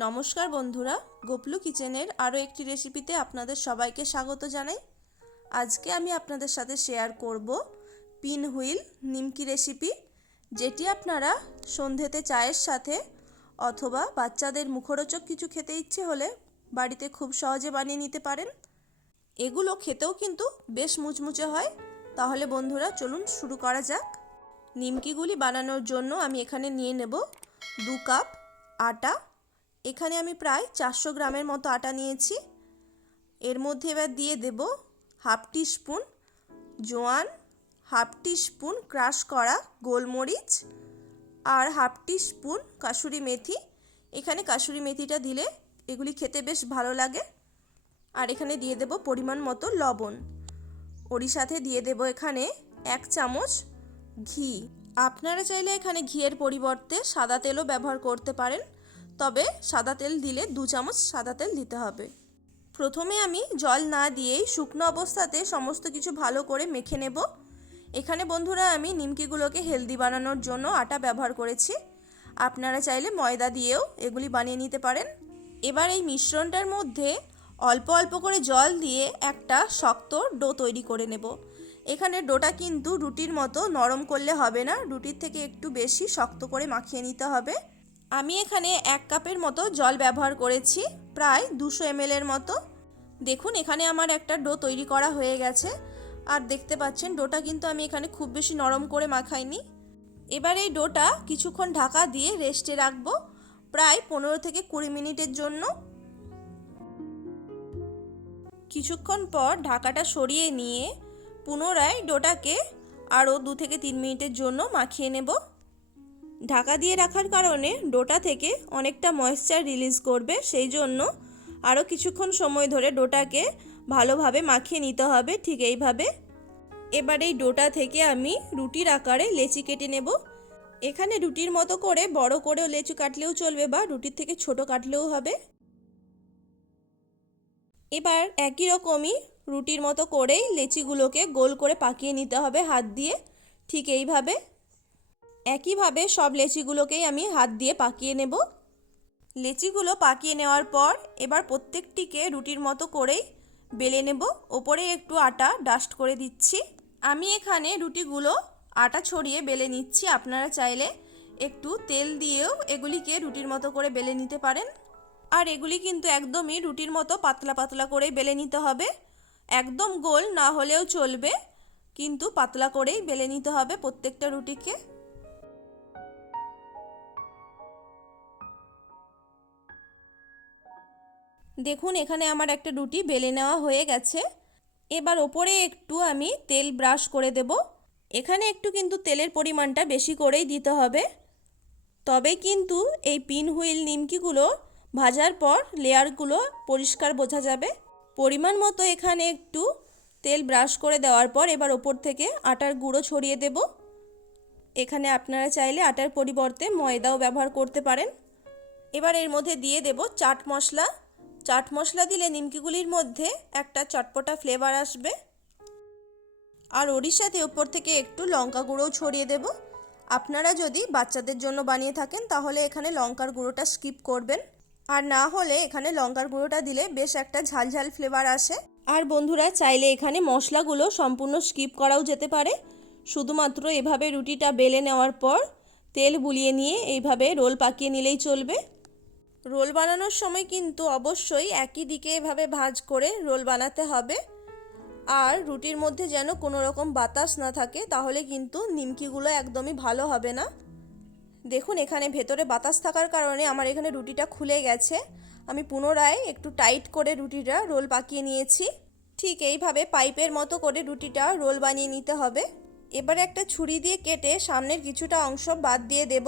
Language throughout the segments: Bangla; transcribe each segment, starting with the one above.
নমস্কার বন্ধুরা, গোপলু কিচেনের আরও একটি রেসিপিতে আপনাদের সবাইকে স্বাগত জানাই। আজকে আমি আপনাদের সাথে শেয়ার করব পিন হুইল নিমকি রেসিপি, যেটি আপনারা সন্ধেতে চায়ের সাথে অথবা বাচ্চাদের মুখরোচক কিছু খেতে ইচ্ছে হলে বাড়িতে খুব সহজে বানিয়ে নিতে পারেন। এগুলো খেতেও কিন্তু বেশ মুচমুচে হয়। তাহলে বন্ধুরা, চলুন শুরু করা যাক। নিমকিগুলি বানানোর জন্য আমি এখানে নিয়ে নেব দু কাপ আটা এখানে আমি প্রায় চারশো গ্রামের মতো আটা নিয়েছি। এর মধ্যে এবার দিয়ে দেব হাফ টি স্পুন জোয়ান, হাফ টি স্পুন ক্রাশ করা গোলমরিচ আর হাফ টি স্পুন কাসুরি মেথি। এখানে কাসুরি মেথিটা দিলে এগুলি খেতে বেশ ভালো লাগে। আর এখানে দিয়ে দেব পরিমাণ মতো লবণ। ওরই সাথে দিয়ে দেব এখানে এক চামচ ঘি। আপনারা চাইলে এখানে ঘিয়ের পরিবর্তে সাদা তেলও ব্যবহার করতে পারেন। তবে সাদা তেল দিলে দু চামচ সাদা তেল দিতে হবে। প্রথমে আমি জল না দিয়েই শুকনো অবস্থাতে সমস্ত কিছু ভালো করে মেখে নেব। এখানে বন্ধুরা আমি নিমকিগুলোকে হেলদি বানানোর জন্য আটা ব্যবহার করেছি। আপনারা চাইলে ময়দা দিয়েও এগুলি বানিয়ে নিতে পারেন। এবার এই মিশ্রণটার মধ্যে অল্প অল্প করে জল দিয়ে একটা শক্ত ডো তৈরি করে নেব। এখানে ডোটা কিন্তু রুটির মতো নরম করলে হবে না, রুটির থেকে একটু বেশি শক্ত করে মাখিয়ে নিতে হবে। আমি এখানে এক কাপের মতো জল ব্যবহার করেছি, প্রায় দুশো এর মতো। দেখুন, এখানে আমার একটা ডো তৈরি করা হয়ে গেছে। আর দেখতে পাচ্ছেন, ডোটা কিন্তু আমি এখানে খুব বেশি নরম করে মাখাইনি। এবার এই ডোটা কিছুক্ষণ ঢাকা দিয়ে রেস্টে রাখব, প্রায় পনেরো থেকে কুড়ি মিনিটের জন্য। কিছুক্ষণ পর ঢাকাটা সরিয়ে নিয়ে পুনরায় ডোটাকে আরও দু থেকে তিন মিনিটের জন্য মাখিয়ে নেব। ঢাকা দিয়ে রাখার কারণে ডোটা থেকে অনেকটা ময়েশ্চার রিলিজ করবে, সেই জন্য আরও কিছুক্ষণ সময় ধরে ডোটাকে ভালোভাবে মাখিয়ে নিতে হবে, ঠিক এইভাবে। এবার এই ডোটা থেকে আমি রুটির আকারে লেচি কেটে নেব। এখানে রুটির মতো করে বড় করেও লেচু কাটলেও চলবে বা রুটির থেকে ছোট কাটলেও হবে। এবার একই রকমই রুটির মতো করেই লেচিগুলোকে গোল করে পাকিয়ে নিতে হবে হাত দিয়ে, ঠিক এইভাবে। একইভাবে সব লেচিগুলোকেই আমি হাত দিয়ে পাকিয়ে নেব। লেচিগুলো পাকিয়ে নেওয়ার পর এবার প্রত্যেকটিকে রুটির মতো করেই বেলে নেব। ওপরে একটু আটা ডাস্ট করে দিচ্ছি। আমি এখানে রুটিগুলো আটা ছড়িয়ে বেলে নিচ্ছি। আপনারা চাইলে একটু তেল দিয়েও এগুলিকে রুটির মতো করে বেলে নিতে পারেন। আর এগুলি কিন্তু একদমই রুটির মতো পাতলা পাতলা করে বেলে নিতে হবে। একদম গোল না হলেও চলবে, কিন্তু পাতলা করেই বেলে নিতে হবে প্রত্যেকটা রুটিকে। দেখুন, এখানে আমার একটা রুটি বেলে নেওয়া হয়ে গেছে। এবার ওপরে একটু আমি তেল ব্রাশ করে দেব। এখানে একটু কিন্তু তেলের পরিমাণটা বেশি করেই দিতে হবে। তবে কিন্তু এই পিন হুইল নিমকিগুলো ভাজার পর লেয়ারগুলো পরিষ্কার বোঝা যাবে। পরিমাণ মতো এখানে একটু তেল ব্রাশ করে দেওয়ার পর এবার ওপর থেকে আটার গুঁড়ো ছড়িয়ে দেব। এখানে আপনারা চাইলে আটার পরিবর্তে ময়দাও ব্যবহার করতে পারেন। এবার এর মধ্যে দিয়ে দেব চাট মশলা। চাট মশলা দিলে নিমকিগুলির মধ্যে একটা চটপটা ফ্লেভার আসবে। আর ওরই সাথে ওপর থেকে একটু লঙ্কা গুঁড়োও ছড়িয়ে দেব। আপনারা যদি বাচ্চাদের জন্য বানিয়ে থাকেন, তাহলে এখানে লঙ্কার গুঁড়োটা স্কিপ করবেন। আর না হলে এখানে লঙ্কার গুঁড়োটা দিলে বেশ একটা ঝালঝাল ফ্লেভার আসে। আর বন্ধুরা, চাইলে এখানে মশলাগুলো সম্পূর্ণ স্কিপ করাও যেতে পারে। শুধুমাত্র এভাবে রুটিটা বেলে নেওয়ার পর তেল বুলিয়ে নিয়ে এইভাবে রোল পাকিয়ে নিলেই চলবে। রোল বানানোর সময় কিন্তু অবশ্যই একই দিকে এভাবে ভাজ করে রোল বানাতে হবে। আর রুটির মধ্যে যেন কোনো রকম বাতাস না থাকে, তাহলে কিন্তু নিমকিগুলো একদমই ভালো হবে না। দেখুন, এখানে ভেতরে বাতাস থাকার কারণে আমার এখানে রুটিটা খুলে গেছে। আমি পুনরায় একটু টাইট করে রুটিটা রোল পাকিয়ে নিয়েছি। ঠিক এইভাবে পাইপের মতো করে রুটিটা রোল বানিয়ে নিতে হবে। এবারে একটা ছুরি দিয়ে কেটে সামনের কিছুটা অংশ বাদ দিয়ে দেব।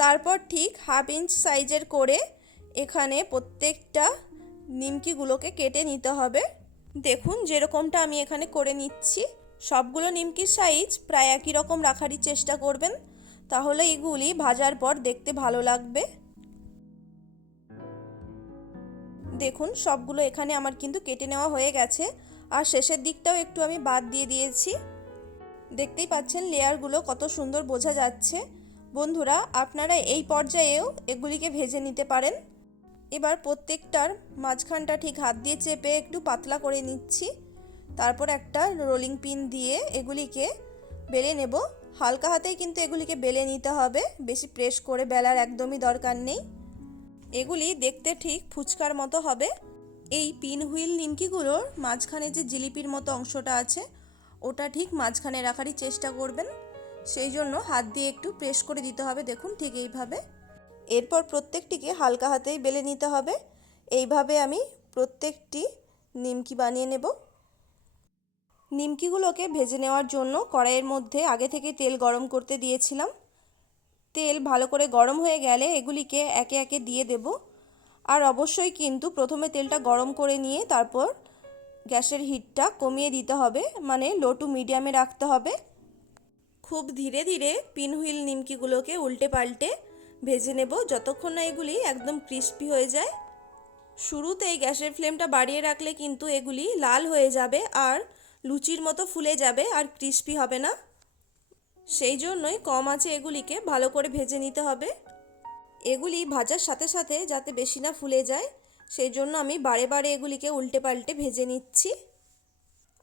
তারপর ঠিক হাফ ইঞ্চ সাইজের করে এখানে প্রত্যেকটা নিমকিগুলোকে কেটে নিতে হবে। দেখুন যেরকমটা আমি এখানে করে নিচ্ছি। সবগুলো নিমকির সাইজ প্রায় একই রকম রাখারই চেষ্টা করবেন। তাহলে এগুলি ভাজার পর দেখতে ভালো লাগবে। দেখুন সবগুলো এখানে আমার কিন্তু কেটে নেওয়া হয়ে গেছে। আর শেষের দিকটাও একটু আমি বাদ দিয়ে দিয়েছি। দেখতেই পাচ্ছেন লেয়ারগুলো কত সুন্দর বোঝা যাচ্ছে। বন্ধুরা, আপনারা এই পর্যায়েও এগুলিকে ভেজে নিতে পারেন। এবার প্রত্যেকটার মাঝখানটা ঠিক হাত দিয়ে চেপে একটু পাতলা করে নিচ্ছি। তারপর একটা রোলিং পিন দিয়ে এগুলিকে বেলে নেব। হালকা হাতেই কিন্তু এগুলিকে বেলে নিতে হবে, বেশি প্রেস করে বেলার একদমই দরকার নেই। এগুলি দেখতে ঠিক ফুচকার মতো হবে। এই পিন হুইল নিমকিগুলোর মাঝখানে যে জিলিপির মতো অংশটা আছে, ওটা ঠিক মাঝখানে রাখারই চেষ্টা করবেন। সেই জন্য হাত দিয়ে একটু প্রেস করে দিতে হবে, দেখুন ঠিক এইভাবে। এরপর প্রত্যেকটিকে হালকা হাতেই বেলে নিতে হবে। এইভাবে আমি প্রত্যেকটি নিমকি বানিয়ে নেব। নিমকিগুলোকে ভেজে নেওয়ার জন্য কড়াইয়ের মধ্যে আগে থেকে তেল গরম করতে দিয়েছিলাম। তেল ভালো করে গরম হয়ে গেলে এগুলিকে একে একে দিয়ে দেব। আর অবশ্যই কিন্তু প্রথমে তেলটা গরম করে নিয়ে তারপর গ্যাসের হিটটা কমিয়ে দিতে হবে মানে লো টু মিডিয়ামে রাখতে হবে। খুব ধীরে ধীরে পিনহুইল নিমকিগুলোকে উল্টে পাল্টে ভেজে নেব। যতক্ষণ না এগুলি একদম ক্রিস্পি হয়ে যায়। শুরুতেই গ্যাসের ফ্লেমটা বাড়িয়ে রাখলে কিন্তু এগুলি লাল হয়ে যাবে আর লুচির মতো ফুলে যাবে আর ক্রিস্পি হবে না। সেই জন্যই কম আছে এগুলিকে ভালো করে ভেজে নিতে হবে। এগুলি ভাজার সাথে সাথে যাতে বেশি না ফুলে যায়, সেই জন্য আমি বারে বারে এগুলিকে উল্টে পাল্টে ভেজে নিচ্ছি।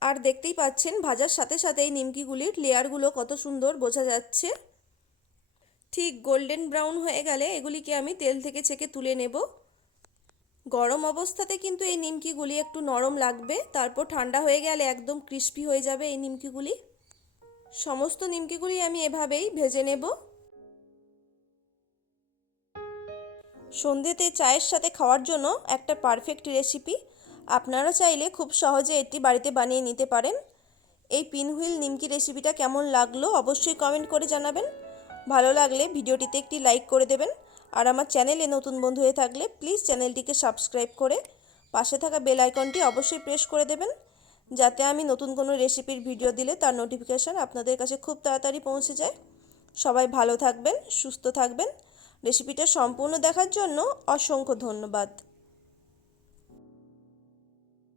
আর দেখতেই পাচ্ছেন, ভাজার সাথে সাথে এই নিমকিগুলির লেয়ারগুলো কত সুন্দর বোঝা যাচ্ছে। ঠিক গোল্ডেন ব্রাউন হয়ে গেলে এগুলিকে আমি তেল থেকে ছেঁকে তুলে নেব। গরম অবস্থাতে কিন্তু এই নিমকিগুলি একটু নরম লাগবে, তারপর ঠান্ডা হয়ে গেলে একদম ক্রিস্পি হয়ে যাবে এই নিমকিগুলি। সমস্ত নিমকিগুলি আমি এভাবেই ভেজে নেব। সন্ধ্যেতে চায়ের সাথে খাওয়ার জন্য একটা পারফেক্ট রেসিপি। আপনারা চাইলে খুব সহজে এটি বাড়িতে বানিয়ে নিতে পারেন। এই পিনহুইল নিমকি রেসিপিটা কেমন লাগল অবশ্যই কমেন্ট করে জানাবেন। ভালো লাগলে ভিডিওটিতে একটি লাইক করে দেবেন। আর আমার চ্যানেলে নতুন বন্ধু হয়ে থাকলে প্লিজ চ্যানেলটিকে সাবস্ক্রাইব করে পাশে থাকা বেল আইকনটি অবশ্যই প্রেস করে দেবেন। যাতে আমি নতুন কোনো রেসিপির ভিডিও দিলে তার নোটিফিকেশান আপনাদের কাছে খুব তাড়াতাড়ি পৌঁছে যায়। সবাই ভালো থাকবেন, সুস্থ থাকবেন। রেসিপিটা সম্পূর্ণ দেখার জন্য অসংখ্য ধন্যবাদ।